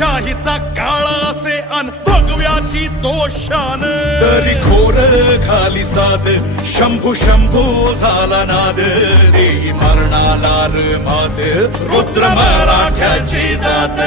शाहीचा काळ असे अन भगव्याची तो शान, तरी खोर खाली साद शंभू शंभू झाला नाद, देई मरणाला र मात रुद्र मराठ्याची जात.